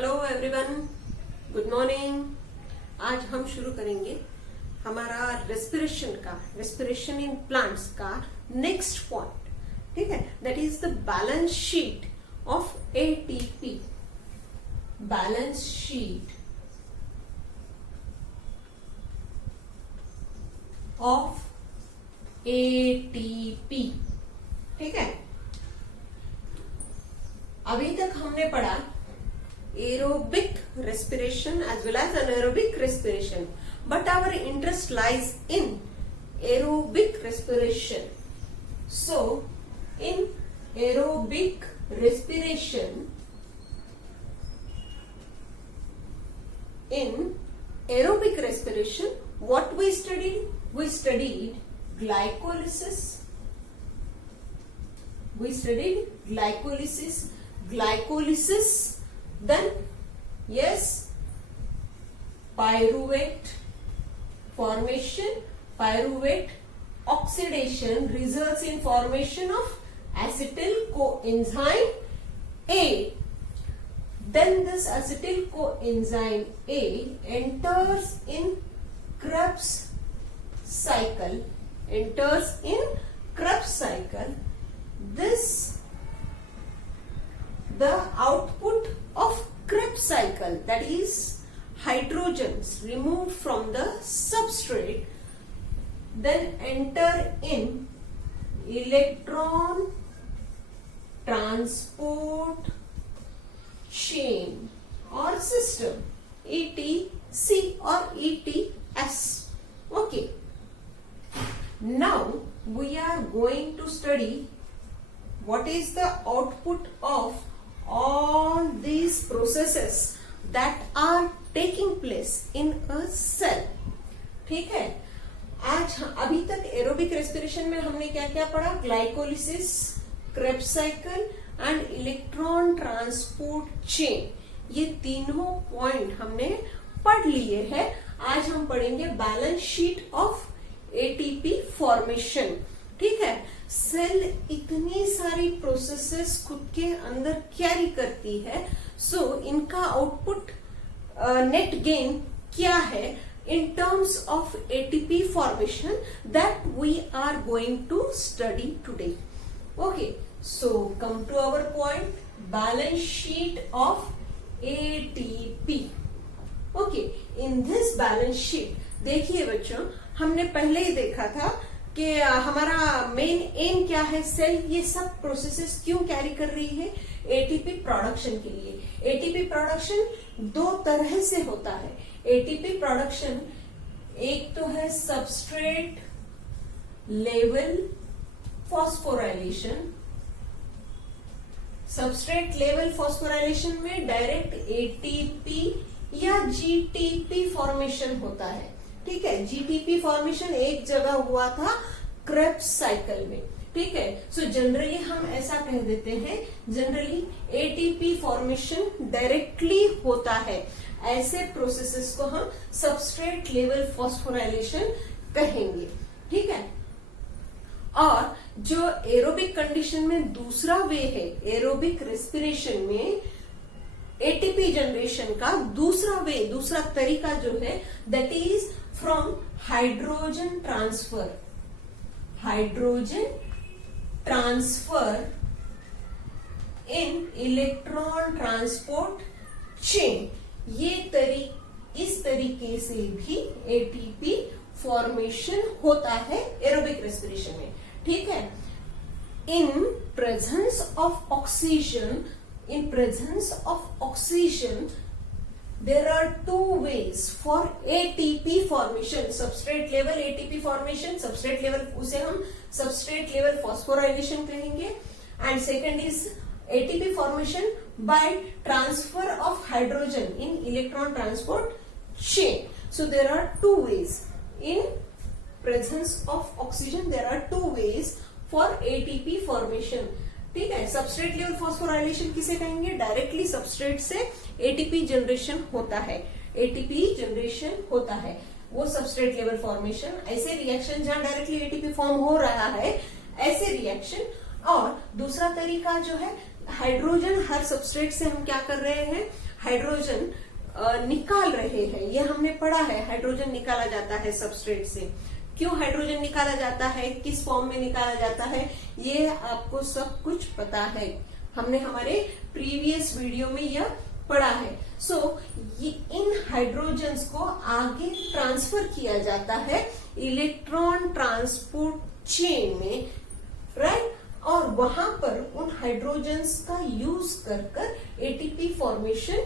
Hello everyone, good morning. आज हम शुरू करेंगे हमारा रेस्पिरेशन इन प्लांट्स का नेक्स्ट पॉइंट। ठीक है, that is the balance sheet of ATP. Balance sheet of ATP. ठीक है, अभी तक हमने पढ़ा aerobic respiration as well as anaerobic respiration, but our interest lies in aerobic respiration. So in aerobic respiration what we studied glycolysis. Then yes, pyruvate formation. Pyruvate oxidation results in formation of acetyl coenzyme A. Then this acetyl coenzyme A enters in Krebs cycle. The output of Krebs cycle, that is hydrogens removed from the substrate, then enter in electron transport chain or system, ETC or ETS. Okay, now we are going to study what is the output of all these processes that are taking place in a cell. ठीक है, आज अभी तक aerobic respiration में हमने क्या क्या पढ़ा? Glycolysis, Krebs cycle and electron transport chain. ये तीनों पॉइंट हमने पढ़ लिए हैं। आज हम पढ़ेंगे balance sheet of ATP formation. ठीक है, सेल इतनी सारी प्रोसेसेस खुद के अंदर कैरी करती है, सो इनका आउटपुट नेट गेन क्या है in terms of ATP formation, that we are going to study today. Okay, so come to our point, balance sheet of ATP. Okay, in this balance sheet देखिए बच्चों, हमने पहले ही देखा था कि हमारा मेन एम क्या है। सेल ये सब प्रोसेसेस क्यों कैरी कर रही है? एटीपी प्रोडक्शन के लिए। एटीपी प्रोडक्शन दो तरह से होता है। एटीपी प्रोडक्शन एक तो है substrate level phosphorylation. Substrate level phosphorylation में डायरेक्ट एटीपी या जीटीपी फॉर्मेशन होता है। ठीक है, जीटीपी फॉर्मेशन एक जगह हुआ था क्रेब्स साइकिल में। ठीक है, सो जनरली हम ऐसा कह देते हैं, जनरली एटीपी फॉर्मेशन डायरेक्टली होता है। ऐसे प्रोसेसेस को हम सबस्ट्रेट लेवल फॉस्फोराइलेशन कहेंगे। ठीक है, और जो एरोबिक कंडीशन में दूसरा वे है, एरोबिक रेस्पिरेशन में एटीपी जनरेशन का दूसरा तरीका जो है, that is from hydrogen transfer in electron transport chain। इस तरीके से भी एटीपी फॉर्मेशन होता है एरोबिक रेस्पिरेशन में। ठीक है, in presence of oxygen there are two ways for ATP formation. substrate level ATP formation, substrate level उसे हम substrate level phosphorylation कहेंगे, and second is ATP formation by transfer of hydrogen in electron transport chain. So there are two ways. In presence of oxygen there are two ways for ATP formation. ठीक है, substrate level phosphorylation किसे कहेंगे? Directly substrate से ATP generation होता है, वो substrate level formation. ऐसे reaction जहां डायरेक्टली एटीपी फॉर्म हो रहा है, ऐसे रिएक्शन। और दूसरा तरीका जो है, हाइड्रोजन हर सबस्ट्रेट से हम क्या कर रहे हैं, हाइड्रोजन निकाल रहे हैं। ये हमने पढ़ा है, हाइड्रोजन निकाला जाता है सबस्ट्रेट से। क्यों हाइड्रोजन निकाला जाता है, किस फॉर्म में निकाला जाता है, ये आपको सब कुछ पता है। हमने हमारे प्रीवियस वीडियो में यह पढ़ा है। सो इन हाइड्रोजन्स को आगे ट्रांसफर किया जाता है इलेक्ट्रॉन ट्रांसपोर्ट चेन में, राइट। और वहां पर उन हाइड्रोजन्स का यूज कर एटीपी फॉर्मेशन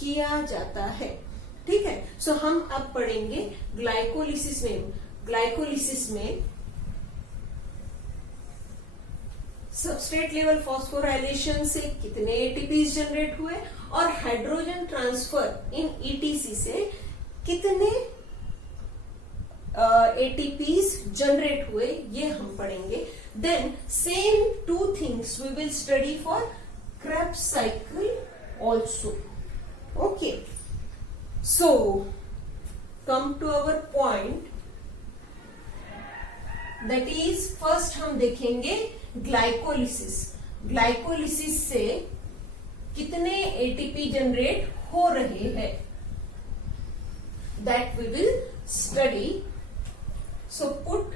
किया जाता है। ठीक है। सो हम अब पढ़ेंगे ग्लाइकोलिसिस में। ग्लाइकोलिसिस में सबस्ट्रेट लेवल फॉस्फोराइलेशन से कितने एटीपीज जनरेट हुए और हाइड्रोजन ट्रांसफर इन ईटीसी से कितने एटीपीज जनरेट हुए, ये हम पढ़ेंगे। Then same two things we will study for Krebs cycle also. Okay, so come to our point, that is first हम देखेंगे ग्लाइकोलिसिस। ग्लाइकोलिसिस से कितने एटीपी जनरेट हो रहे हैं, that we will study. So put,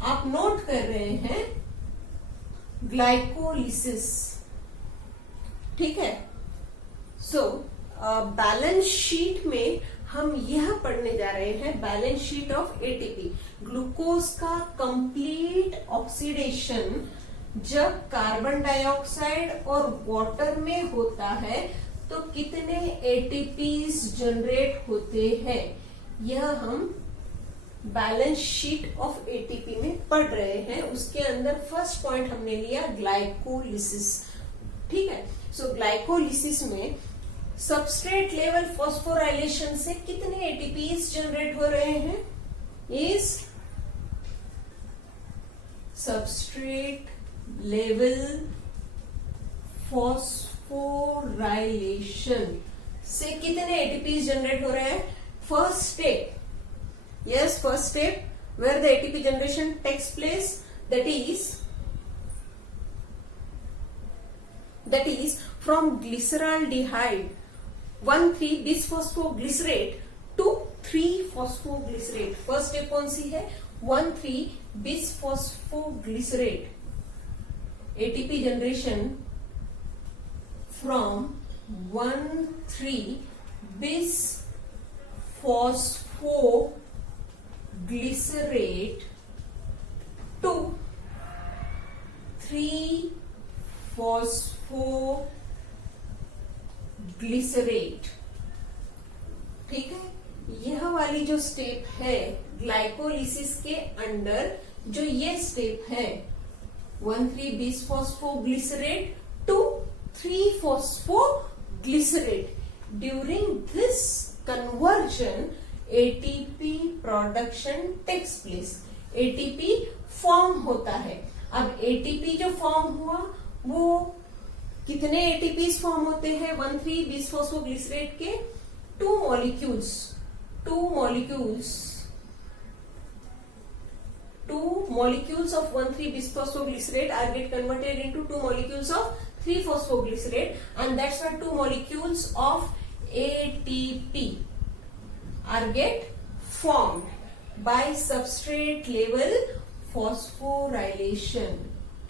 आप नोट कर रहे हैं ग्लाइकोलिसिस, ठीक है। सो बैलेंस शीट में हम यह पढ़ने जा रहे हैं, balance sheet of ATP. Glucose का कंप्लीट ऑक्सीडेशन जब कार्बन डाइऑक्साइड और वाटर में होता है तो कितने एटीपीज जनरेट होते हैं, यह हम बैलेंस शीट ऑफ एटीपी में पढ़ रहे हैं। उसके अंदर फर्स्ट पॉइंट हमने लिया ग्लाइकोलिसिस, ठीक है। सो ग्लाइकोलिसिस में सबस्ट्रेट लेवल फॉस्फोराइलेशन से कितने एटीपीज जनरेट हो रहे हैं, इज सबस्ट्रेट लेवल फॉस्फोराइलेशन से कितने एटीपीज जनरेट हो रहे हैं। First step, yes, first step where the ATP generation takes place, that is from glyceraldehyde 1,3-bisphosphoglycerate to 3-phosphoglycerate। First step कौन सी है, 1,3-bisphosphoglycerate। ATP generation from 1,3-bisphosphoglycerate to 3-phosphoglycerate, ठीक है। यह वाली जो स्टेप है ग्लाइकोलिसिस के अंडर, जो ये स्टेप है 1,3-bisphosphoglycerate to 3-phosphoglycerate, during this conversion ATP production takes place, ATP form होता है। अब ATP जो फॉर्म हुआ वो कितने ATPs फॉर्म होते हैं 1,3-bisphosphoglycerate के, two molecules of 1,3-bisphosphoglycerate are get converted into 2 molecules of 3-phosphoglycerate, and that's why 2 molecules of ATP are get formed by substrate level phosphorylation,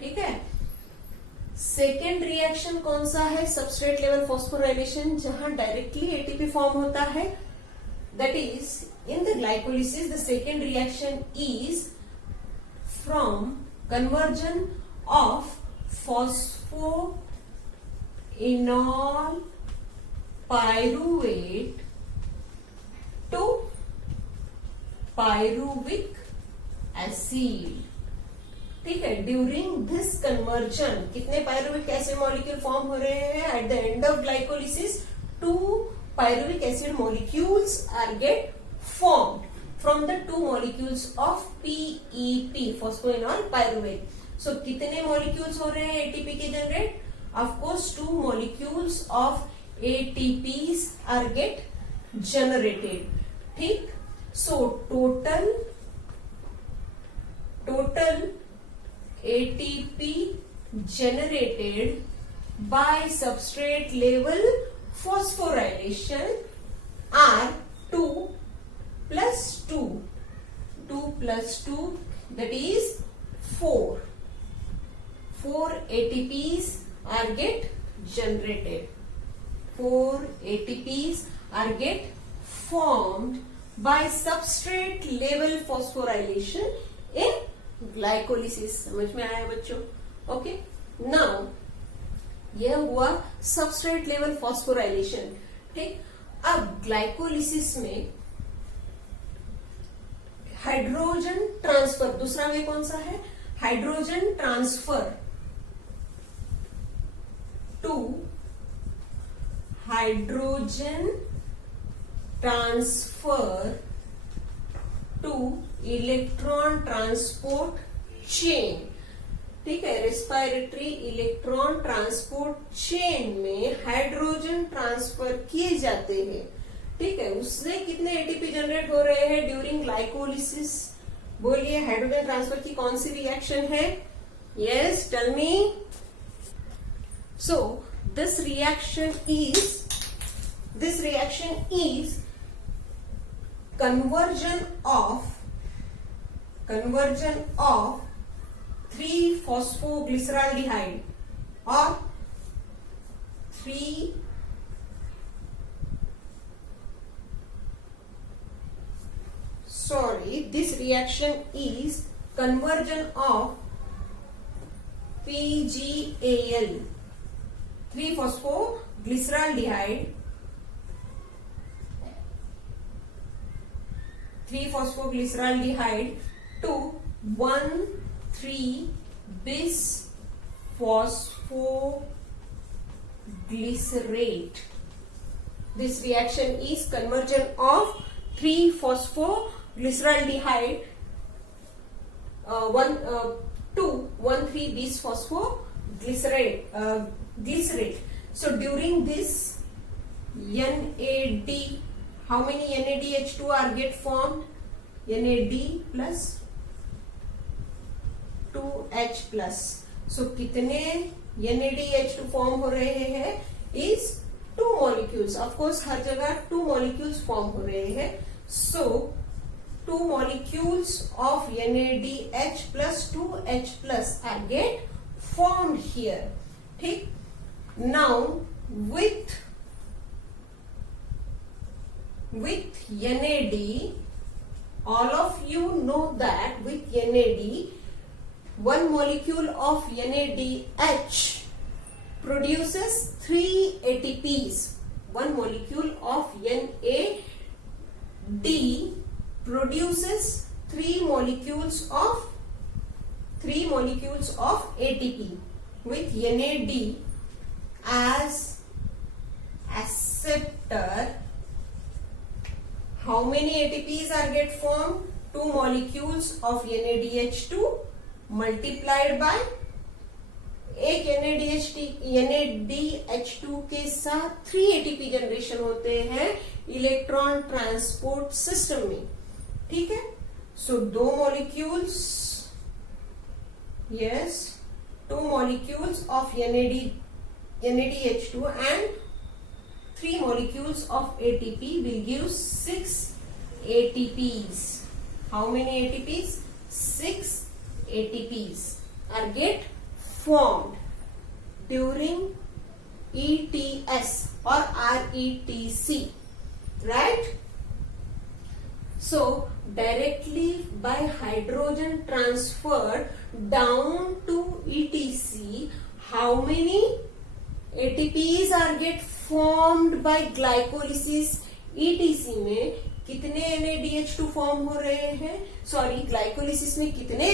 ठीक है। सेकेंड रिएक्शन कौन सा है, सबस्ट्रेट लेवल फॉस्फोराइलेशन, जहां directly ATP form होता है, that is in the glycolysis the second reaction is from conversion of phosphoenol pyruvate to pyruvic acid, ठीक है। ड्यूरिंग दिस कन्वर्जन कितने पायरुविक एसिड मॉलिक्यूल फॉर्म हो रहे हैं, at the end of glycolysis 2 pyruvic acid molecules are get formed from the 2 molecules of PEP, phosphoenol pyruvate। So कितने molecules हो रहे हैं ATP के generate, of course 2 molecules of ATPs are get generated, ठीक। So total ATP generated by substrate level phosphorylation are 2 plus 2. 2 plus 2, that is 4. 4 ATPs are get generated. 4 ATPs are get formed by substrate level phosphorylation in glycolysis. समझ में आया बच्चों? Okay, now यह हुआ substrate level phosphorylation. ठीक, अब glycolysis में hydrogen transfer, दूसरा वे कौन सा है? Hydrogen transfer to hydrogen transfer to electron transport chain. ठीक है, रेस्पिरेटरी इलेक्ट्रॉन ट्रांसपोर्ट चेन में हाइड्रोजन ट्रांसफर किए जाते हैं. ठीक है, उससे कितने एटीपी जनरेट हो रहे हैं ड्यूरिंग ग्लाइकोलिसिस? बोलिए, हाइड्रोजन ट्रांसफर की कौन सी रिएक्शन है? Yes, tell me. So this reaction is conversion of 3-phosphoglyceraldehyde or 3 this reaction is conversion of PGAL 3-phosphoglyceraldehyde 3-phosphoglyceraldehyde to 1,3-bisphosphoglycerate. This reaction is conversion of 3-phosphoglyceraldehyde to 1,3-bisphosphoglycerate. So during this NAD, how many NADH2 are get formed? NAD plus 2H plus. So कितने NADH2 form हो रहे हैं? Is 2 molecules. Of course हर जगह 2 molecules form हो रहे हैं. So 2 molecules of NADH plus 2H plus are get formed here. ठीक. Now with NAD, all of you know that with NAD, one molecule of NADH produces 3 ATPs. One molecule of NAD produces 3 molecules of ATP. With NAD as acceptor, how many ATPs are get formed? 2 molecules of NADH2 multiplied by एक NADH2 के साथ 3 ATP generation होते हैं electron transport system में. ठीक है, सो 2 molecules, yes, 2 molecules of NADH2 and 3 molecules of ATP will give 6 ATPs. How many ATPs? 6 ATPs are get formed during ETS or RETC, right? So directly by hydrogen transfer down to ETC, how many ATPs are get formed by glycolysis? ETC में कितने NADH2 form हो रहे हैं? Sorry, glycolysis में कितने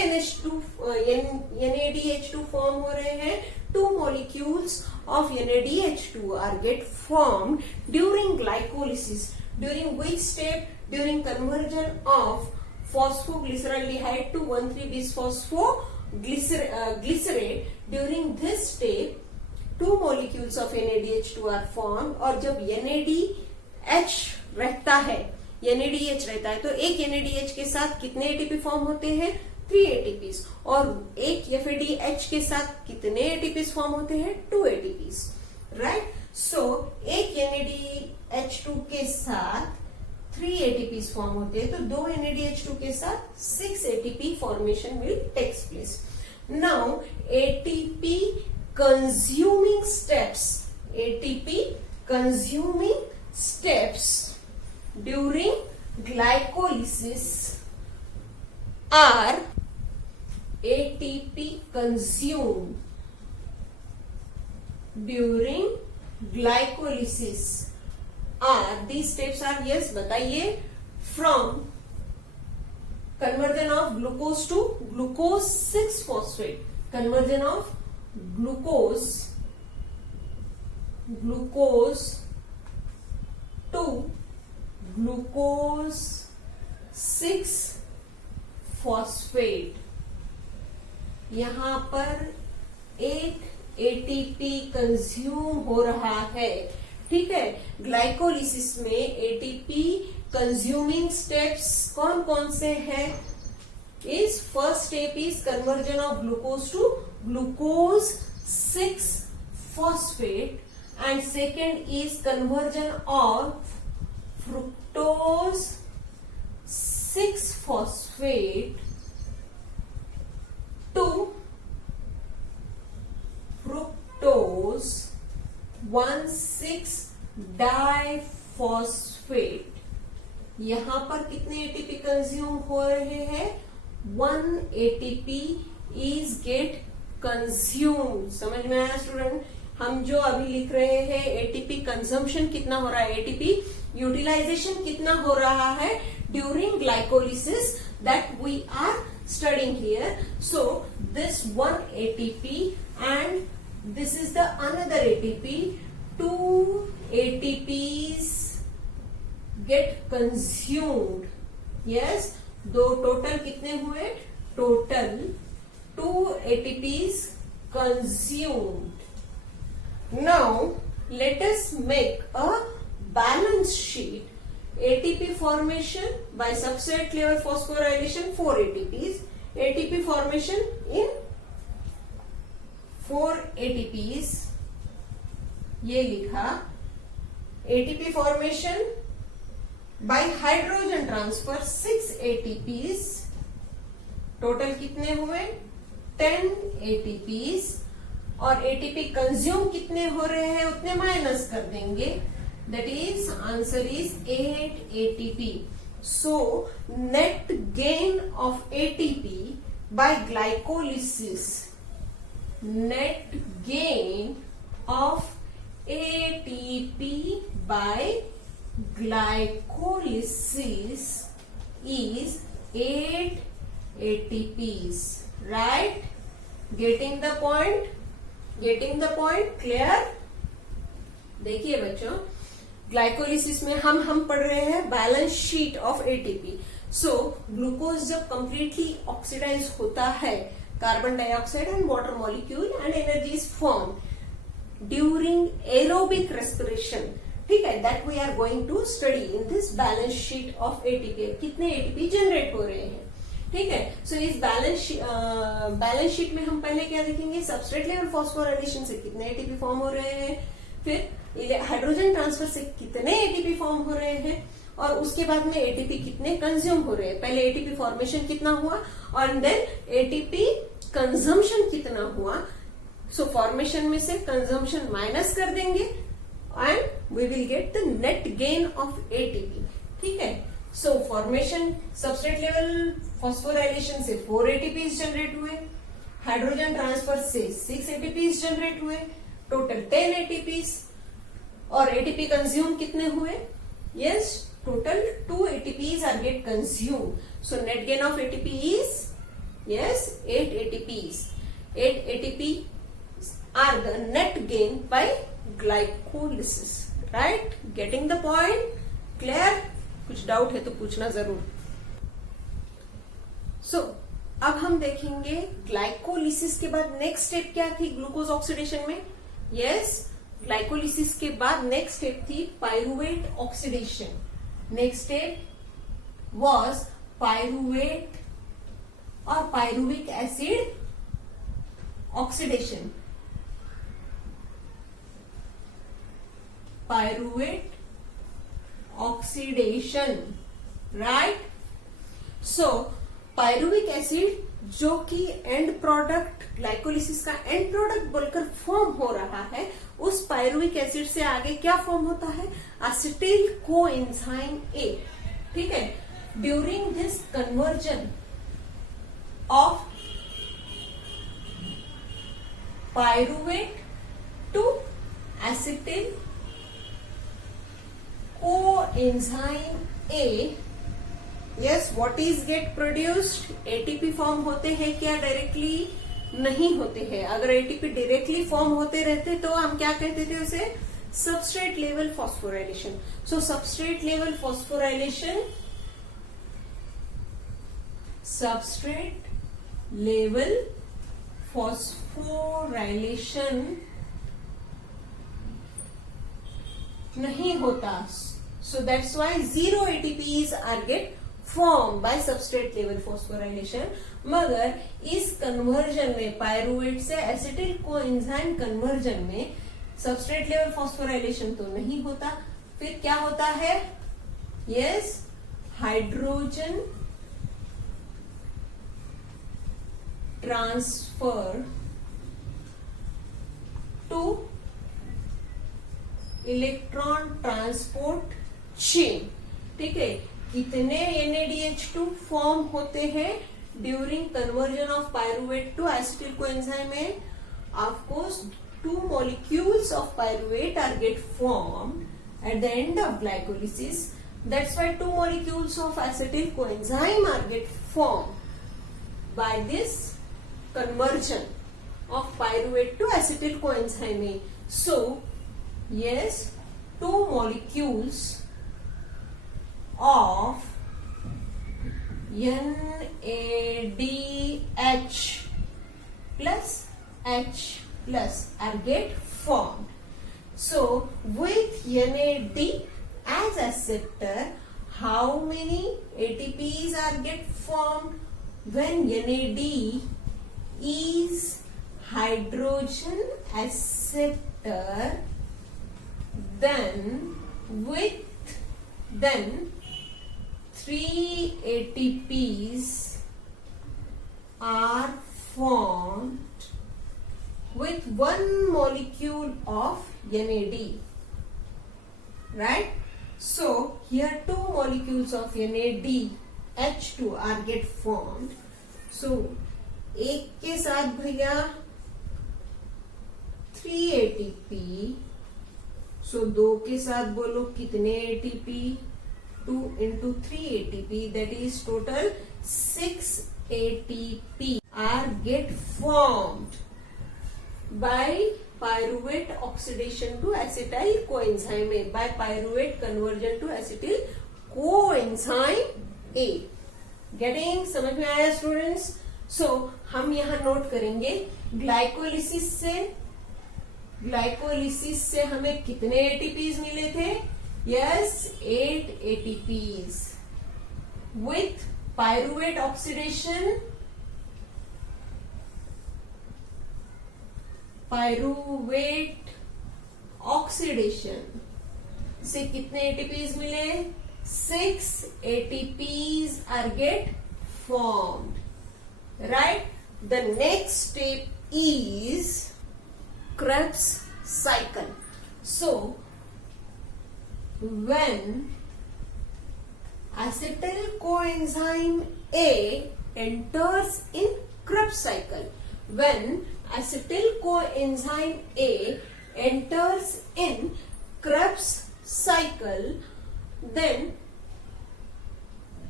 NADH2 form हो रहे हैं? 2 molecules of NADH2 are get formed during glycolysis. During which step? During conversion of phosphoglyceraldehyde to 1,3-bisphosphoglycerate. During this step 2 molecules of NADH2 are formed. और जब NADH रहता है तो एक NADH के साथ कितने ATP फॉर्म होते हैं? 3 ATPs. और एक FADH के साथ कितने ATPs फॉर्म होते हैं? 2 ATPs. राइट? सो एक NADH2 के साथ 3 ATPs फॉर्म होते हैं, तो 2 NADH2 के साथ 6 ATP formation will takes place. Now ATP consuming steps during glycolysis are ATP consumed during glycolysis are, these steps are, yes, बताइए, from conversion of glucose to glucose 6-phosphate, conversion of glucose to glucose 6-phosphate. यहां पर एक ATP consume हो रहा है. ठीक है, glycolysis में ATP कंज्यूमिंग स्टेप्स कौन कौन से हैं? Is first step is conversion of glucose to glucose 6-phosphate and second is conversion of fructose 6-phosphate to fructose 1,6-diphosphate. यहां पर कितने ATP कंज्यूम हो रहे हैं? 1 ATP इज गेट कंज्यूम. समझ में आया स्टूडेंट? हम जो अभी लिख रहे हैं ATP कंजम्पशन कितना हो रहा है, ATP यूटिलाइजेशन कितना हो रहा है during glycolysis, that we are studying here. So this 1 ATP and this is the another ATP. 2 ATPs get consumed. Yes, दो टोटल कितने हुए? Total 2 ATPs consumed. Now let us make a balance sheet. ATP formation by substrate level phosphorylation 4 ATPs. ATP formation in 4 ATPs. ये लिखा. ATP formation by hydrogen transfer 6 ATPs. Total कितने हुए? 10 ATPs. और ATP consume कितने हो रहे हैं उतने माइनस कर देंगे. That is, answer is 8 ATP. So, net gain of ATP by glycolysis. Net gain of ATP by glycolysis is 8 ATPs. Right? Getting the point? Getting the point? Clear? देखिए बच्चों, glycolysis में हम पढ़ रहे हैं balance sheet of ATP. So glucose जब completely oxidize होता है, carbon dioxide and water molecule and energy is form during aerobic respiration. ठीक है, that we are going to study in this balance sheet of ATP. कितने ATP generate हो रहे हैं. ठीक है, सो इस बैलेंस शीट में हम पहले क्या देखेंगे? सबस्ट्रेट लेवल फॉस्फोराइलेशन से कितने एटीपी फॉर्म हो रहे हैं, फिर हाइड्रोजन ट्रांसफर से कितने एटीपी फॉर्म हो रहे हैं, और उसके बाद में एटीपी कितने कंज्यूम हो रहे हैं. पहले एटीपी फॉर्मेशन कितना हुआ और देन एटीपी कंजम्पशन कितना हुआ. सो फॉर्मेशन में से कंजम्पशन माइनस कर देंगे and we will get the net gain of ATP. ठीक है, so formation substrate level phosphorylation से 4 एटीपीज जनरेट हुए, हाइड्रोजन ट्रांसफर से 6 एटीपीज जनरेट हुए, टोटल 10 एटीपीज. और एटीपी कंज्यूम कितने हुए? Yes, total 2 ATPs are get consume. So net gain of ATP is, yes, 8 ATPs. 8 ATP are the net gain by glycolysis. Right? Getting the point? Clear? कुछ doubt है तो पूछना जरूर. सो अब हम देखेंगे ग्लाइकोलिसिस के बाद नेक्स्ट स्टेप क्या थी ग्लूकोज ऑक्सीडेशन में. यस, ग्लाइकोलिसिस के बाद नेक्स्ट स्टेप थी pyruvate oxidation. Next step was pyruvate और pyruvic acid oxidation. Pyruvate oxidation, right. So pyruvic acid जो कि एंड प्रोडक्ट, ग्लाइकोलिसिस का एंड प्रोडक्ट बोलकर फॉर्म हो रहा है, उस पायरुविक एसिड से आगे क्या फॉर्म होता है, एसिटिल कोएंजाइम ए, ठीक है। During this conversion of pyruvate to acetyl coenzyme A, yes, what is get produced, ATP form होते हैं क्या, डायरेक्टली नहीं होते हैं। अगर एटीपी डायरेक्टली फॉर्म होते रहते तो हम क्या कहते थे उसे, substrate level phosphorylation. So substrate level phosphorylation, substrate level phosphorylation नहीं होता। So that's why zero ATPs are get formed by substrate level phosphorylation। मगर इस कन्वर्जन में, पायरुवेट से एसिटिल कोएंजाइम कन्वर्जन में सबस्ट्रेट लेवल फॉस्फोराइलेशन तो नहीं होता, फिर क्या होता है, yes, hydrogen transfer to electron transport chain, ठीक है। कितने NADH2 फॉर्म होते हैं during conversion of pyruvate to acetyl coenzyme में, of course 2 molecules of pyruvate are get formed at the end of glycolysis। That's why 2 molecules of acetyl coenzyme are get formed by this conversion of pyruvate to acetyl coenzyme A। So yes, 2 molecules of NADH plus H plus are get formed। So with NAD as acceptor, how many ATPs are get formed when NAD is hydrogen acceptor, then 3 ATPs are formed with 1 molecule of NAD, right? So here 2 molecules of NADH2 are get formed। So एक के साथ भैया 3 ATP, सो 2 के साथ बोलो कितने ATP, 2 into 3 ATP, that is total 6 ATP are get formed by pyruvate oxidation to acetyl coenzyme A, by pyruvate conversion to acetyl coenzyme A। Getting, समझ में आया स्टूडेंट्स। सो हम यहाँ नोट करेंगे ग्लाइकोलिसिस से हमें कितने एटीपीज मिले थे, yes, 8 ATPs. With pyruvate oxidation, से कितने एटीपीज मिले, 6 ATPs are get formed, right? The next step is Krebs cycle। So when acetyl coenzyme A enters in Krebs cycle, when acetyl coenzyme A enters in Krebs cycle, then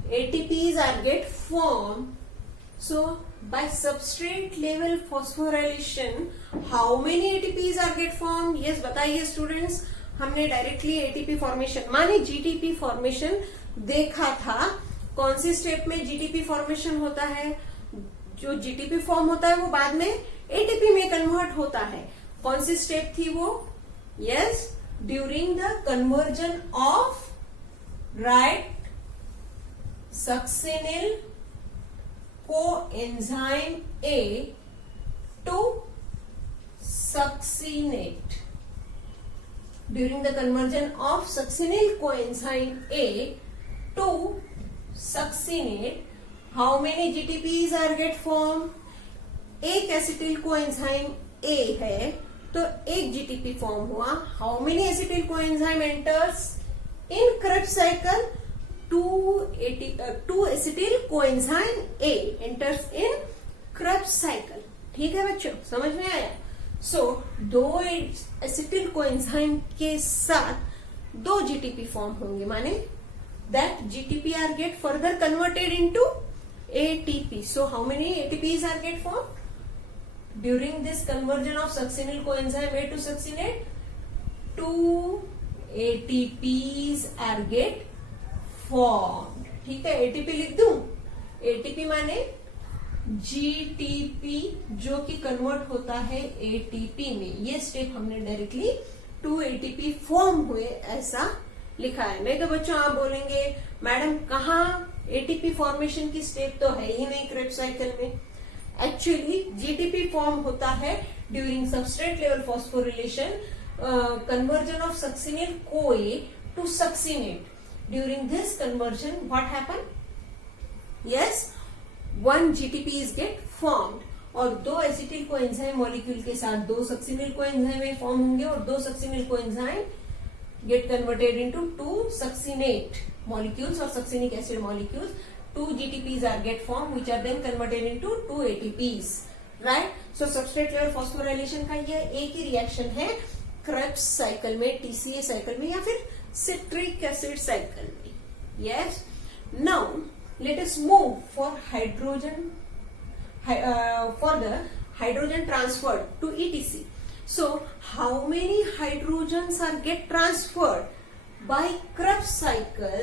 ATPs are get formed। So by substrate level phosphorylation, how many ATPs are get formed? Yes, बताइए students. हमने directly ATP formation माने GTP formation देखा था। कौन see step में GTP formation होता है? जो GTP फॉर्म होता है वो बाद में ATP में कन्वर्ट होता है। कौन सी स्टेप थी वो? Yes, during the conversion of right succinyl coenzyme A to succinate, during the conversion of succinyl coenzyme A to succinate, how many GTPs are get formed? एक एसिटिल कोएंजाइम A है तो एक GTP form हुआ. How many acetyl coenzyme enters in Krebs cycle? Two acetyl coenzyme A enters in Krebs cycle. ठीक है बच्चों, समझ में आया? सो दो एसिटिल कोएंजाइम के साथ दो GTP फॉर्म होंगे, माने that GTP are get further converted into ATP. So how many ATPs are get formed during this conversion of succinyl coenzyme A to succinate? 2 ATPs are get formed. ठीक है, ATP लिख दूं. ATP माने GTP जो कि convert होता है ATP में. ये स्टेप हमने डायरेक्टली 2 ATP फॉर्म हुए ऐसा लिखा है. नहीं तो बच्चों आप बोलेंगे मैडम कहाँ एटीपी फॉर्मेशन की स्टेप तो है ही नहीं Krebs साइकिल में. एक्चुअली जीटीपी फॉर्म होता है during substrate level phosphorylation, conversion of succinyl CoA to succinate. During this conversion what happen? Yes, 1 GTP is get formed और दो एसिटिल कोएंजाइम मॉलिक्यूल के साथ दो सक्सिनिल कोएंजाइम फॉर्म होंगे और दो succinyl coenzyme get converted into 2 succinate molecules or succinic acid molecules. 2 GTPs are get formed which are then converted into 2 ATPs. Right? So substrate level phosphorylation का ये एक ही reaction है Krebs साइकिल में, TCA cycle में या फिर citric acid cycle में. Yes. Now let us move for hydrogen for the hydrogen transfer to ETC. So, how many hydrogens are get transferred by Krebs cycle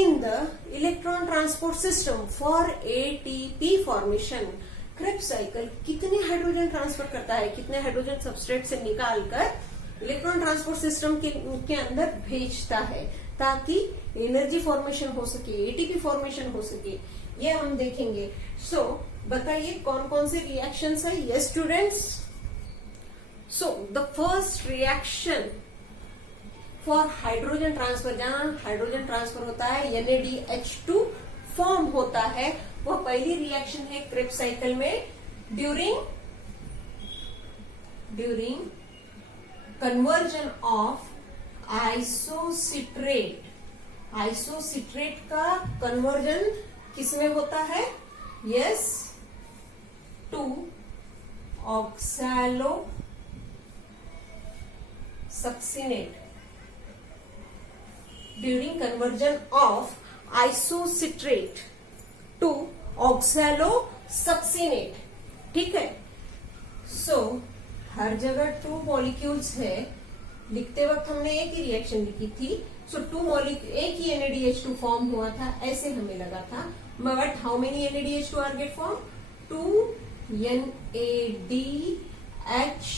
in the electron transport system for ATP formation? Krebs cycle कितने hydrogen transfer करता है, कितने hydrogen substrate से निकालकर electron transport system के अंदर भेजता है ताकि एनर्जी फॉर्मेशन हो सके, एटीपी फॉर्मेशन हो सके, ये हम देखेंगे. सो बताइए कौन कौन से रिएक्शंस है. Yes students, so the first reaction for hydrogen transfer, जहां हाइड्रोजन ट्रांसफर होता है NADH2 फॉर्म होता है, वो पहली रिएक्शन है Krebs साइकिल में during conversion of isocitrate. Isocitrate का कन्वर्जन किसमें होता है? Yes, to oxalo succinate. During conversion of isocitrate to oxalosuccinate. ठीक है. So हर जगह 2 मॉलिक्यूल्स है. लिखते वक्त हमने एक ही रिएक्शन लिखी थी. So 2 मॉलिक्यूल, एक ही NADH2 फॉर्म हुआ था, ऐसे हमें लगा था. But how many NADH2 are get form? 2 NADH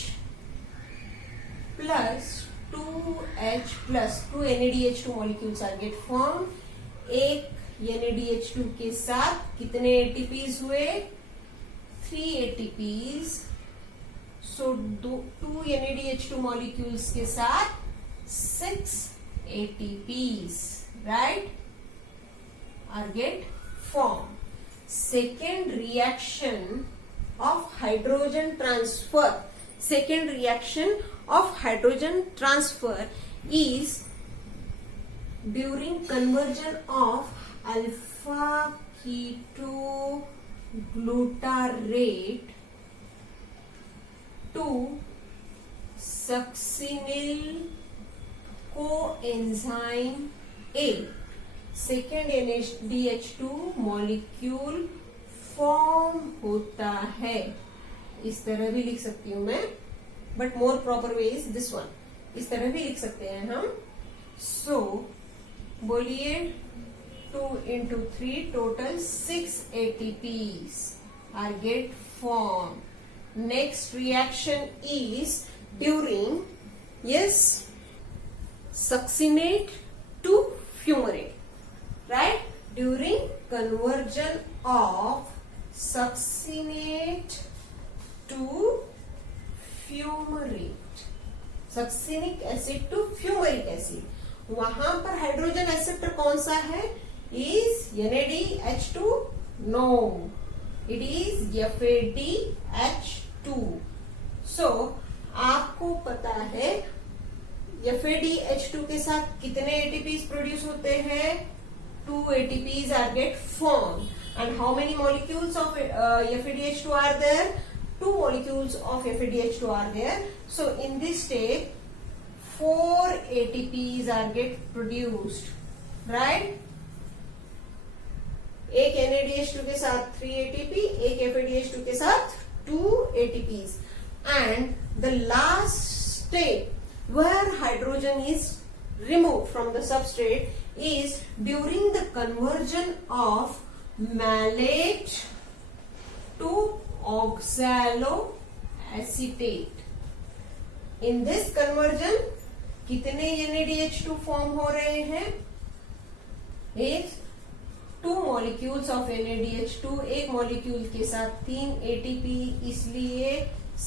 plus 2H plus 2 NADH2 molecules are get formed. एक NADH2 के साथ कितने ATPs हुए? 3 ATPs. So 2 NADH2 molecules के साथ 6 ATPs, right, are get formed. Second reaction of hydrogen transfer. Second reaction of hydrogen transfer is during conversion of alpha ketoglutarate to succinyl coenzyme A. Second NADH2 molecule form होता है. इस तरह भी लिख सकती हूं मैं, but more proper way is this one. इस तरह भी लिख सकते हैं हम. सो बोलिए 2 into 3 total 6 ATPs are get formed. Next reaction is during, yes, succinate to fumarate, right? During conversion of succinate to fumarate. Succinic acid to fumaric acid. वहां पर हाइड्रोजन एक्सेप्टर कौन सा है? Is NADH2? No, it is FADH2। So आपको पता है FADH2 के साथ कितने ATPs प्रोड्यूस होते हैं? 2 ATPs are get formed. And how many molecules of FADH2 are there? 2 molecules of FADH2 are there. So in this state 4 ATPs are get produced, right? एक NADH2 के साथ 3 ATP, एक FADH2 के साथ 2 ATPs. And the last state where hydrogen is removed from the substrate is during the conversion of malate to oxaloacetate. In this conversion कितने NADH2 form हो रहे हैं? एक 2 molecules of NADH2, एक मॉलिक्यूल के साथ 3 ATP, इसलिए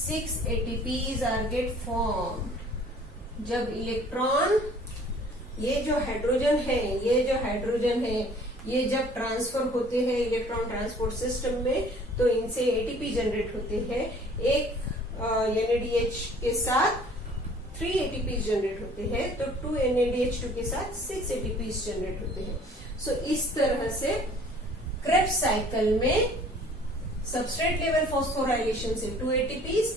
6 ATPs are get formed. जब इलेक्ट्रॉन ये जो हाइड्रोजन है ये जब ट्रांसफर होते हैं इलेक्ट्रॉन ट्रांसपोर्ट सिस्टम में, तो इनसे एटीपी जनरेट होते हैं। एक NADH के साथ 3 ATPs जनरेट होते हैं, तो 2 NADH2 के साथ 6 ATPs जनरेट होते हैं। सो इस तरह से क्रेब्स साइकिल में सबस्ट्रेट लेवल फॉस्फोराइलेशन से 2 ATPs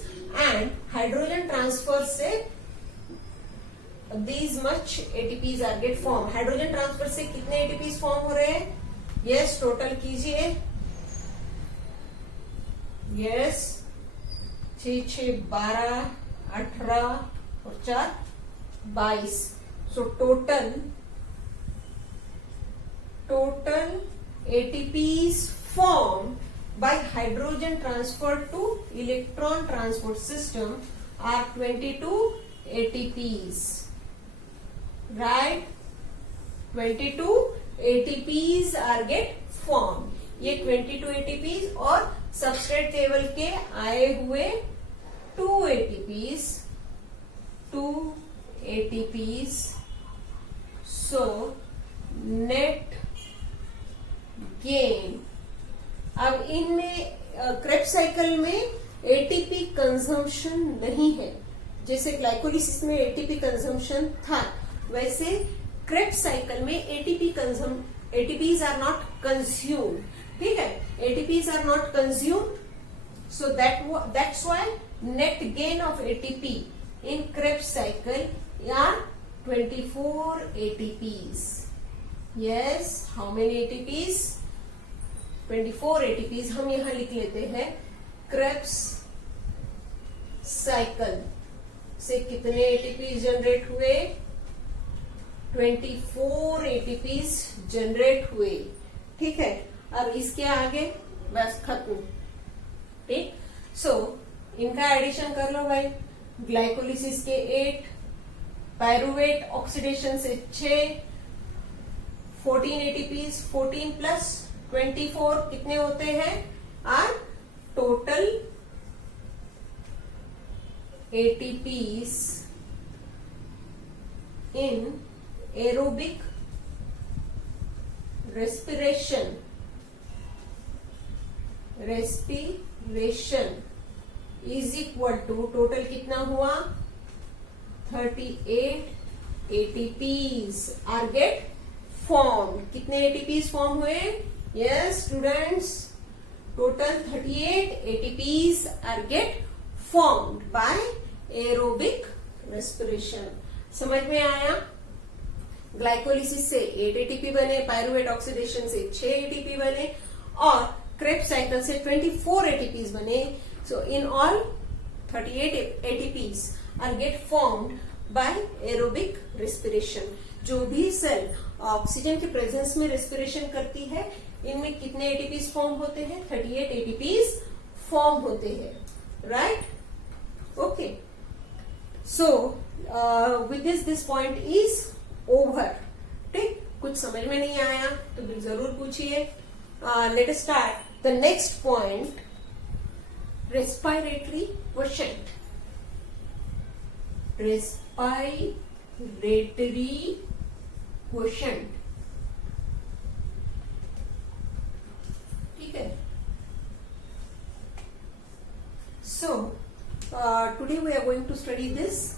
एंड हाइड्रोजन ट्रांसफर से these much ATPs are get formed. Hydrogen transfer से कितने ATPs फॉर्म हो रहे हैं? यस, टोटल कीजिए। यस, 6 6 12 18 और 4 22। So total ATPs formed by hydrogen transfer to electron transport system are 22 ATPs. Right? 22 ATPs are get formed. ये 22 ATPs और substrate level के आए हुए 2 ATPs. So net gain. अब इनमें क्रेब्स साइकिल में एटीपी कंजम्पशन नहीं है। जैसे ग्लाइकोलिसिस में एटीपी कंजम्पशन था, वैसे क्रेब्स साइकिल में एटीपीज आर नॉट कंज्यूम्ड। ठीक है, ATPs are not consumed, so that's why net gain of ATP in Krebs cycle are 24 ATPs. Yes, how many ATPs? 24 ATPs. हम यहां लिख लेते हैं क्रेब्स साइकिल से कितने ATPs जनरेट हुए? 24 ATPs जनरेट हुए। ठीक है, अब इसके आगे बस खत्म। ठीक, सो इनका एडिशन कर लो भाई। ग्लाइकोलिसिस के 8, पायरुवेट ऑक्सीडेशन से 6, 14 ATPs, 14 प्लस 24 कितने होते हैं? Are total ATPs in aerobic respiration is equal to total कितना हुआ? 38 ATPs are get formed. कितने ATPs फॉर्म हुए? Yes students, total 38 ATPs are get formed by aerobic respiration. समझ में आया? ग्लाइकोलिसिस से 8 ATP बने, पायरुवेट ऑक्सीडेशन से 6 ATP बने और क्रेब्स साइकिल से 24 ATPs बने. So in all 38 ATPs are get formed by aerobic respiration. जो भी सेल ऑक्सीजन के प्रेजेंस में रेस्पिरेशन करती है, इनमें कितने ATPs फॉर्म होते हैं? 38 ATPs फॉर्म होते हैं. Right? Okay. So with this point is over. ठीक, कुछ समझ में नहीं आया तो जरूर पूछिए. Let us start the next point, respiratory quotient. Respiratory quotient, ठीक है. So today we are going to study this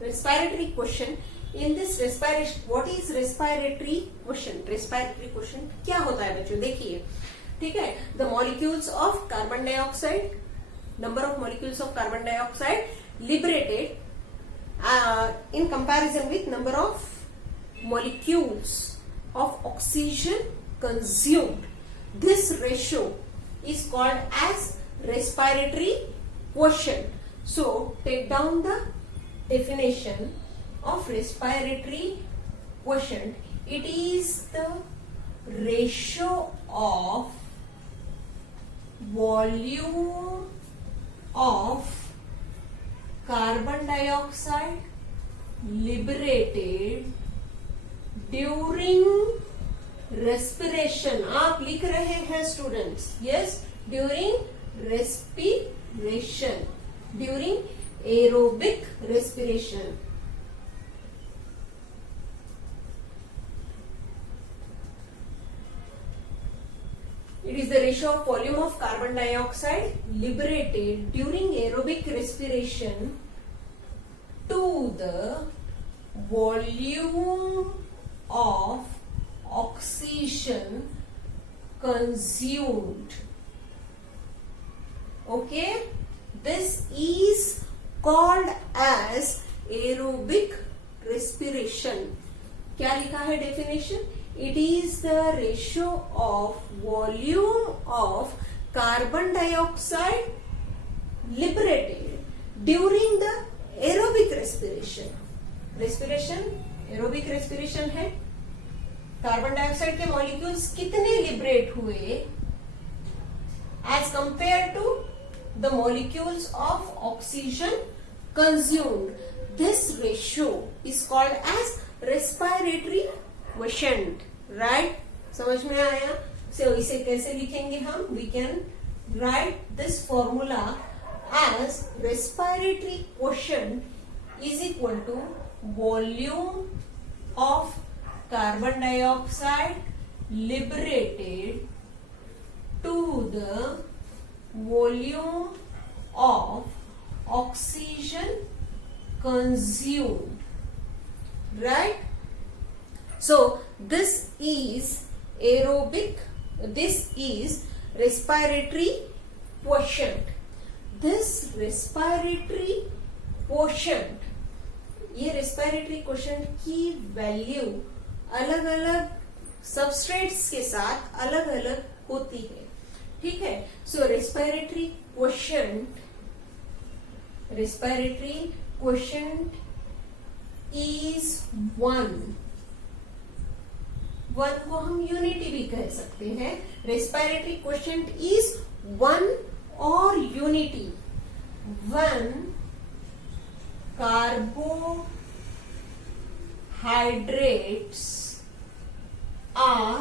respiratory quotient. In this respiration, what is respiratory quotient? Respiratory quotient क्या होता है बच्चों, देखिए, ठीक है. The molecules of carbon dioxide, number of molecules of carbon dioxide liberated in comparison with number of molecules of oxygen consumed. This ratio is called as respiratory quotient. So take down the definition of respiratory quotient. It is the ratio of volume of carbon dioxide liberated during respiration. आप लिख रहे हैं students, yes, during respiration, during aerobic respiration. It is the ratio of volume of carbon dioxide liberated during aerobic respiration to the volume of oxygen consumed. Okay, this is called as aerobic respiration. क्या लिखा है definition? It is the ratio of volume of carbon dioxide liberated during the aerobic respiration. Respiration aerobic respiration है. Carbon dioxide के molecules कितने liberate हुए as compared to the molecules of oxygen consumed. This ratio is called as respiratory quotient. Right? समझ में आया? So इसे कैसे लिखेंगे हम? We can write this formula as respiratory quotient is equal to volume of carbon dioxide liberated to the volume of oxygen consumed. Right? So this is aerobic, this is respiratory quotient. This respiratory quotient, ये respiratory quotient की value अलग अलग substrates के साथ अलग अलग होती है, ठीक है. सो respiratory quotient is 1. वन को हम यूनिटी भी कह सकते हैं. रेस्पिरेटरी क्वोशिएंट इज 1 और unity. 1 carbohydrates are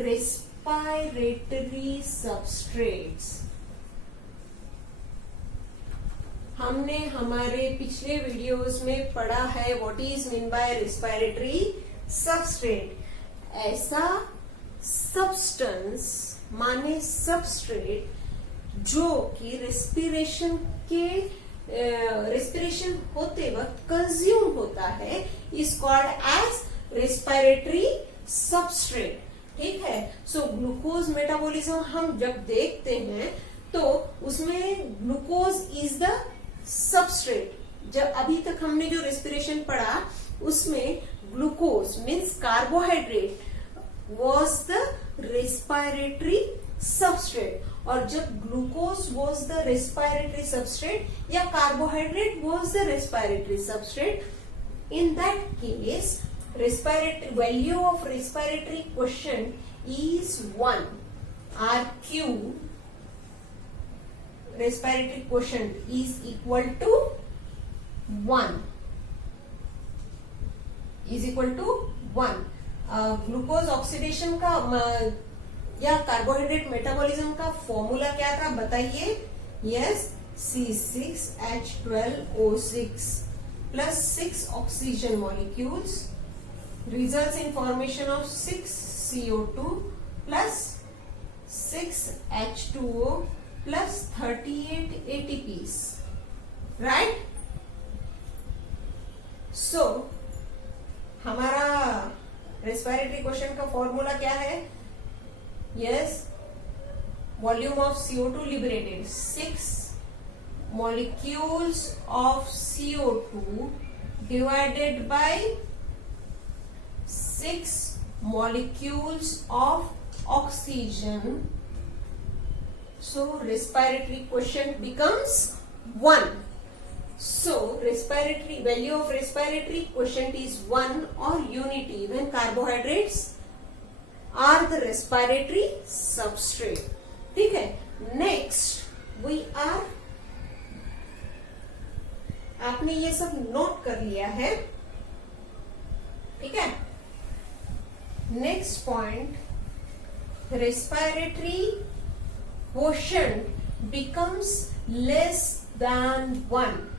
respiratory substrates. हमने हमारे पिछले वीडियोस में पढ़ा है what is mean by respiratory substrate. ऐसा सब्सटेंस माने सबस्ट्रेट जो कि रेस्पिरेशन होते वक्त कंज्यूम होता है is called as respiratory substrate. ठीक है. सो ग्लूकोज मेटाबॉलिज्म हम जब देखते हैं तो उसमें ग्लूकोज इज द सबस्ट्रेट. जब अभी तक हमने जो रेस्पिरेशन पढ़ा उसमें glucose means carbohydrate was the respiratory substrate. और जब glucose was the respiratory substrate या carbohydrate was the respiratory substrate, in that case respiratory value of respiratory quotient is 1. RQ respiratory quotient is equal to 1. Glucose oxidation का या carbohydrate metabolism का formula क्या था बताइए. Yes, C6H12O6. plus 6 oxygen molecules results in formation of 6 CO2 plus 6 H2O plus 38 ATPs, right? So हमारा respiratory question का formula क्या है? Yes, volume of CO2 liberated 6 molecules of CO2 divided by 6 molecules of oxygen. So respiratory quotient becomes 1. So respiratory value of respiratory quotient is 1 or unity when carbohydrates are the respiratory substrate. ठीक है. Next we are, आपने ये सब note कर लिया है, ठीक है. Next point, respiratory quotient becomes less than 1,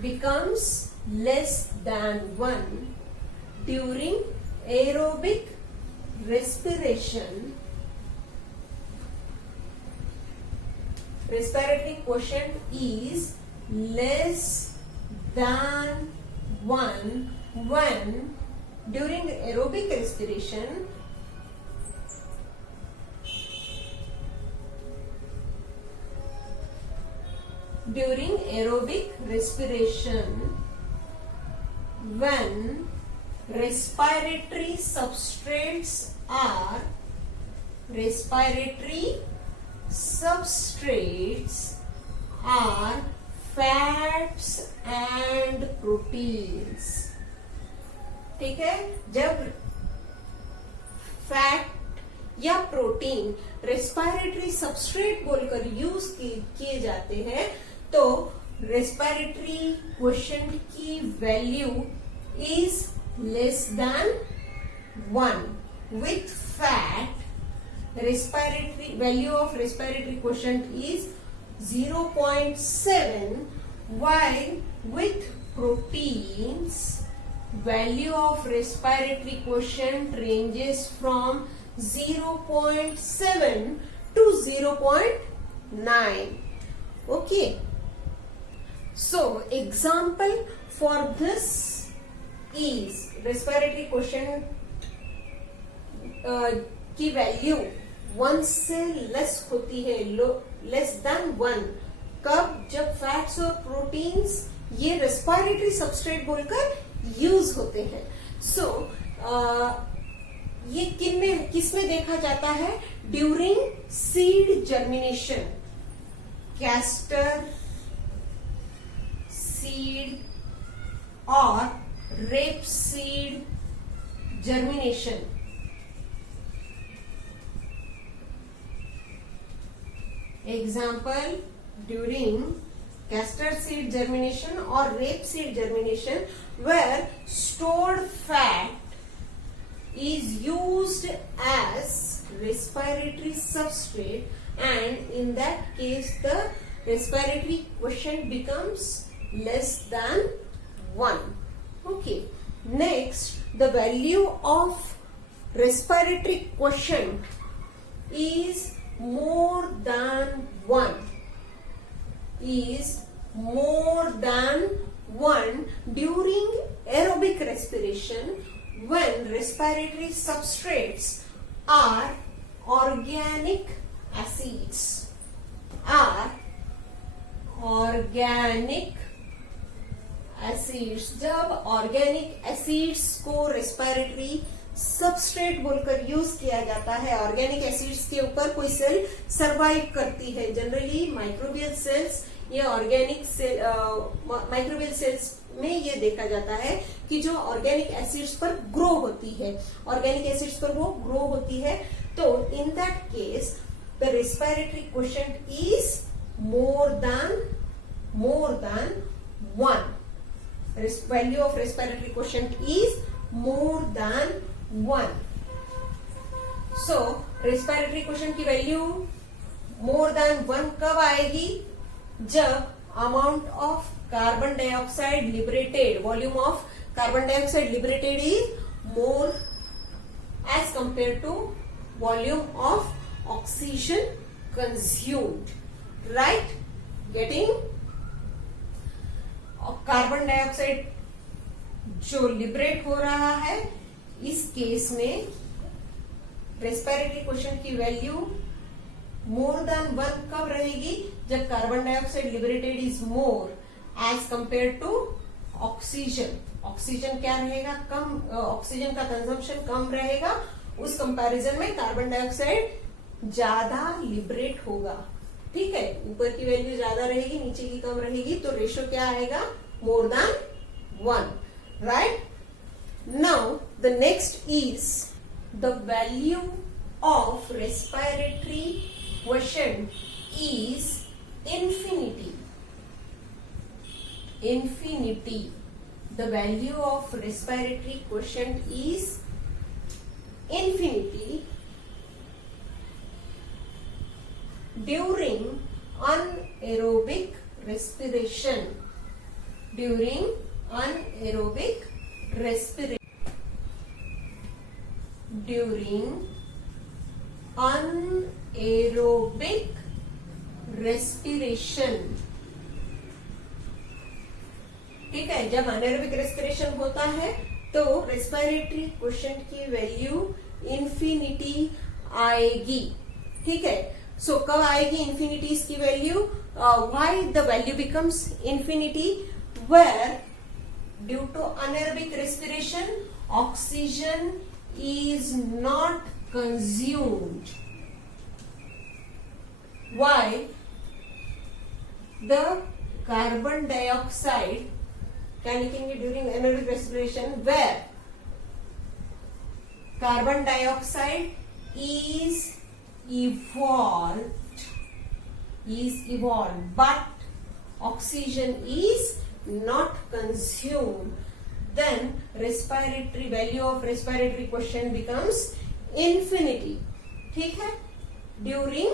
becomes less than 1 during aerobic respiration. Respiratory quotient is less than 1 when during aerobic respiration when respiratory substrates are fats and proteins. ठीक है. जब फैट या protein respiratory substrate बोलकर use किए जाते हैं तो respiratory quotient की value is less than 1. With fat respiratory value of respiratory quotient is 0.7, while with proteins value of respiratory quotient ranges from 0.7 to 0.9. Okay, so example for this is respiratory quotient की value 1 से less होती है, less than 1. कब? जब fats और proteins ये respiratory substrate बोलकर use होते हैं. सो ये किसमें देखा जाता है? During seed germination, castor seed और rape seed germination. Example, during castor seed germination or rape seed germination, where stored fat is used as respiratory substrate, and in that case the respiratory quotient becomes less than 1. Okay, next, the value of respiratory quotient is more than 1 during aerobic respiration when respiratory substrates are organic acids. जब organic acids को respiratory substrate बोलकर use किया जाता है, organic acids के ऊपर कोई cell survive करती है. जनरली माइक्रोबियल सेल्स या ऑर्गेनिक सेल, माइक्रोबियल सेल्स में ये देखा जाता है कि जो ऑर्गेनिक एसिड्स पर ग्रो होती है, ऑर्गेनिक एसिड्स पर वो ग्रो होती है. तो इन that case the respiratory quotient is more than 1. Value of respiratory quotient is more than 1. So respiratory quotient की वैल्यू more than 1 कब आएगी? जब amount of carbon dioxide liberated, volume of carbon dioxide liberated is more as compared to volume of oxygen consumed, right? Getting carbon dioxide जो liberate हो रहा है, इस case में रेस्पिरेटरी क्वेश्चन की वैल्यू मोर देन 1 कब रहेगी? जब carbon dioxide liberated is more as compare to oxygen. Oxygen क्या रहेगा? कम, ऑक्सीजन का कंजम्पशन कम रहेगा. उस कंपैरिजन में कार्बन डाइऑक्साइड ज्यादा लिबरेट होगा. ठीक है, ऊपर की वैल्यू ज्यादा रहेगी, नीचे की कम रहेगी, तो रेशियो क्या आएगा? मोर than 1, right? Now the next is the value of respiratory quotient is infinity. Infinity. The value of respiratory quotient is infinity during anaerobic respiration. During anaerobic respiration. During anaerobic respiration. ठीक है, जब anaerobic respiration होता है तो respiratory quotient की value infinity आएगी. ठीक है, सो कब आएगी इंफिनिटी इसकी value? Why the value becomes infinity? Where due to anaerobic respiration oxygen is not consumed. Why? The carbon dioxide can be during anaerobic respiration, where carbon dioxide is evolved, but oxygen is not consumed. Then respiratory value of respiratory quotient becomes infinity. ठीक है, during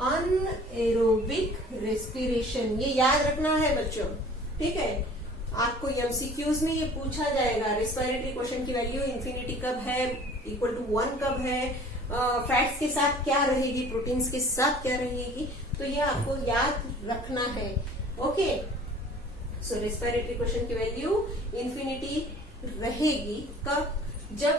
anaerobic respiration. ये याद रखना है बच्चों. ठीक है, आपको एमसीक्यूज में ये पूछा जाएगा रेस्पिरेटरी क्वेश्चन की वैल्यू इंफिनिटी कब है, इक्वल टू 1 कब है, फैट्स के साथ क्या रहेगी, प्रोटीन्स के साथ क्या रहेगी, तो ये आपको याद रखना है. ओके, सो रेस्पिरेटरी क्वेश्चन की वैल्यू इंफिनिटी रहेगी कब? जब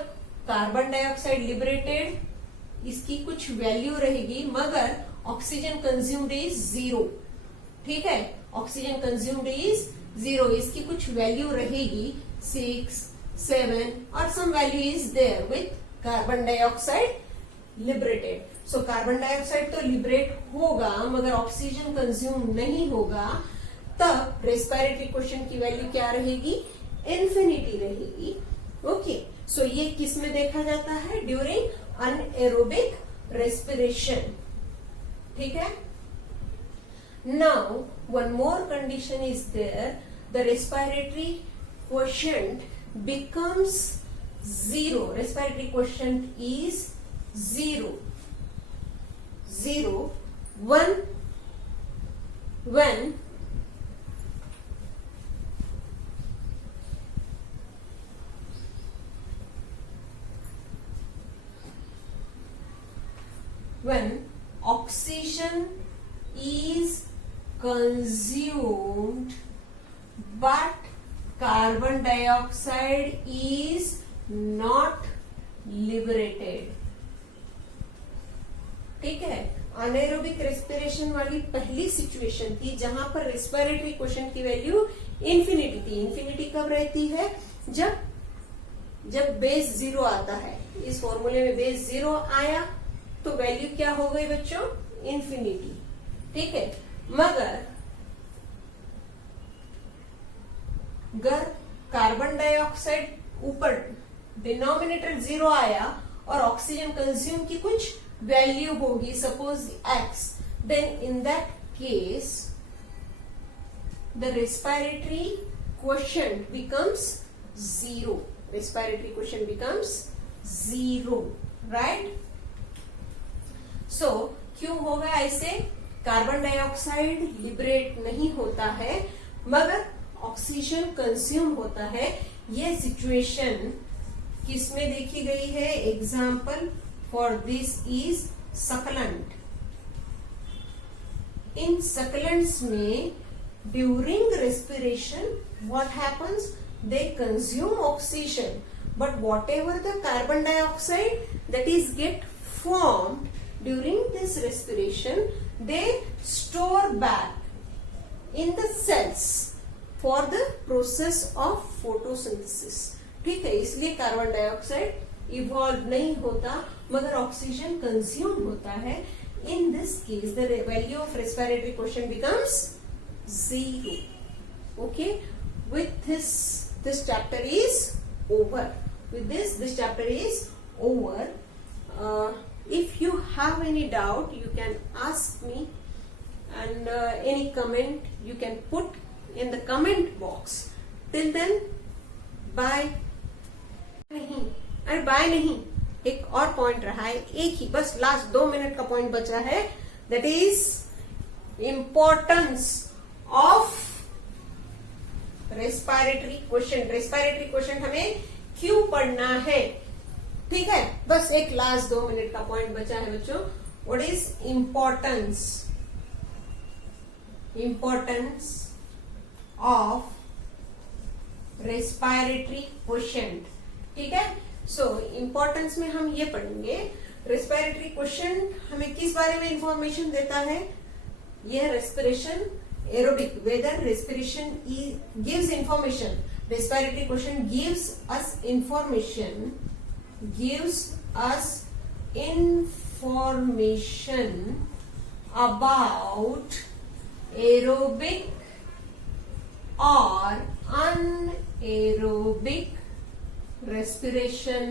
कार्बन डाइऑक्साइड लिबरेटेड इसकी कुछ वैल्यू रहेगी मगर ऑक्सीजन कंज्यूम्ड इज 0. ठीक है, ऑक्सीजन कंज्यूम्ड इज 0, इसकी कुछ वैल्यू रहेगी 6, 7 और some value is there with carbon dioxide liberated. So carbon dioxide तो लिबरेट होगा मगर ऑक्सीजन कंज्यूम नहीं होगा, तब रेस्पिरेटरी क्वेश्चन की वैल्यू क्या रहेगी? इंफिनिटी रहेगी. ओके, सो ये किस में देखा जाता है? During anaerobic respiration. ठीक है, now one more condition is there, the respiratory quotient becomes 0. Respiratory quotient is 0, 1 when oxygen is consumed but carbon dioxide is not liberated. ठीक है, अनएरोबिक रेस्पिरेशन वाली पहली सिचुएशन थी जहां पर रेस्पिरेटरी क्वोशिएंट की वैल्यू इंफिनिटी थी. इंफिनिटी कब रहती है? जब बेस 0 आता है. इस फॉर्मूले में बेस 0 आया तो वैल्यू क्या हो गई बच्चों? इंफिनिटी. ठीक है, मगर अगर कार्बन डाइऑक्साइड ऊपर डिनोमिनेटर 0 आया और ऑक्सीजन कंज्यूम की कुछ वैल्यू होगी, suppose x, then in that case the respiratory quotient becomes 0. Respiratory quotient becomes 0, right? So क्यों होगा ऐसे? कार्बन डाइऑक्साइड लिबरेट नहीं होता है मगर ऑक्सीजन कंज्यूम होता है। ये सिचुएशन किसमें देखी गई है? Example for this is succulent. इन सकलेंट्स में during respiration what happens? They consume oxygen, but whatever the carbon dioxide that is get formed during this respiration, they store back in the cells for the process of photosynthesis। ठीक है, इसलिए carbon dioxide evolve नहीं होता मगर oxygen consume होता है। In this case the value of respiratory question becomes 0। Okay, with this chapter is over। With this chapter is over। If you have any doubt, you can ask me, and any comment you can put in the comment box। Till then, bye। नहीं, अरे bye नहीं, एक और point रहा है, एक ही बस last 2 minute का पॉइंट बचा है। That is importance of respiratory question. Respiratory question हमें क्यों पढ़ना है? ठीक है, बस एक लास्ट 2 मिनट का पॉइंट बचा है बच्चों। What is importance of respiratory question? ठीक है, सो इम्पोर्टेंस में हम ये पढ़ेंगे रेस्पिरेटरी क्वेश्चन हमें किस बारे में इंफॉर्मेशन देता है। यह respiration aerobic, whether respiration gives information, respiratory question gives us information about aerobic or anaerobic respiration।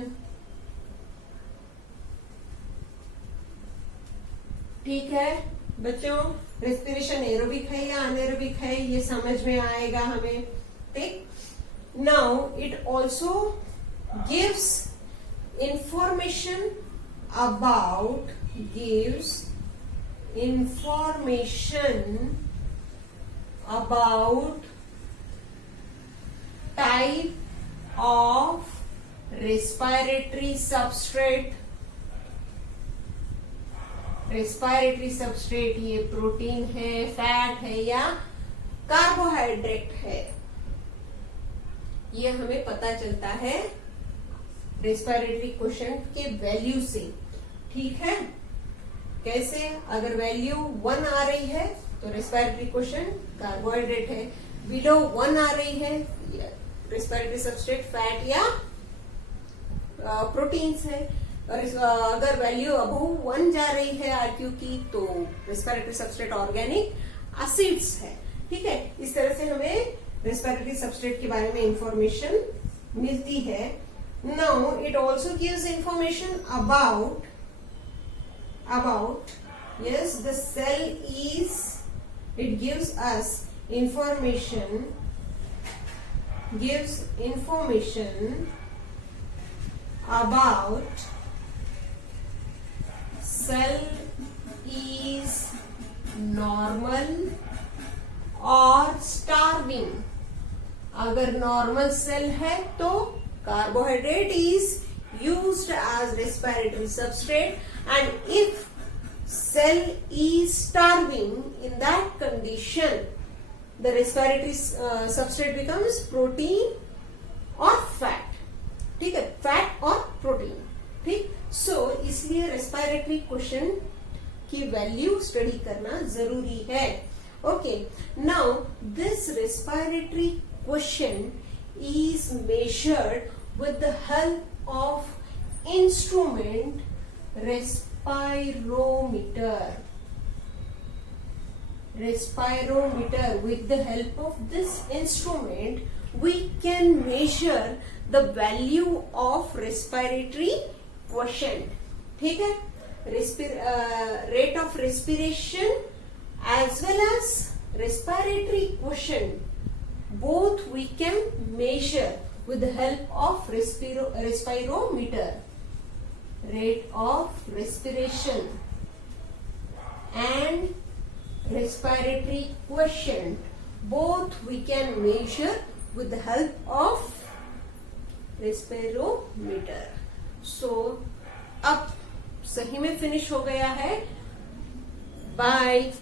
ठीक है बच्चों, रेस्पिरेशन एरोबिक है या अनएरोबिक है ये समझ में आएगा हमें। ठीक, now it also gives information about type of respiratory substrate. Respiratory substrate ये प्रोटीन है, फैट है या कार्बोहाइड्रेट है, ये हमें पता चलता है रेस्पिरेटरी क्वेश्चन के वैल्यू से। ठीक है, कैसे? अगर वैल्यू 1 आ रही है तो रेस्पिरेटरी क्वेश्चन कार्बोहाइड्रेट है, बिलो 1 आ रही है रेस्पिरेटरी सबस्ट्रेट फैट या प्रोटीन्स है, और अगर वैल्यू अबव 1 जा रही है आरक्यू की तो रेस्पिरेटरी सबस्ट्रेट ऑर्गेनिक एसिड्स है। ठीक है, इस तरह से हमें रेस्पिरेटरी सबस्ट्रेट के बारे में इंफॉर्मेशन मिलती है। Now it also gives information about yes the cell is, it gives us information about cell is normal or starving। अगर नॉर्मल सेल है तो carbohydrate is used as respiratory substrate, and if cell is starving, in that condition the respiratory substrate becomes protein or fat। ठीक है, fat और protein. ठीक, सो इसलिए respiratory question की value study करना जरूरी है। Okay, now this respiratory question is measured with the help of instrument respirometer। With the help of this instrument we can measure the value of respiratory quotient। ठीक है, rate of respiration as well as respiratory quotient both we can measure with the help of respirometer। Rate of respiration and respiratory quotient, both we can measure with the help of respirometer. So अब सही में finish हो गया है. Bye.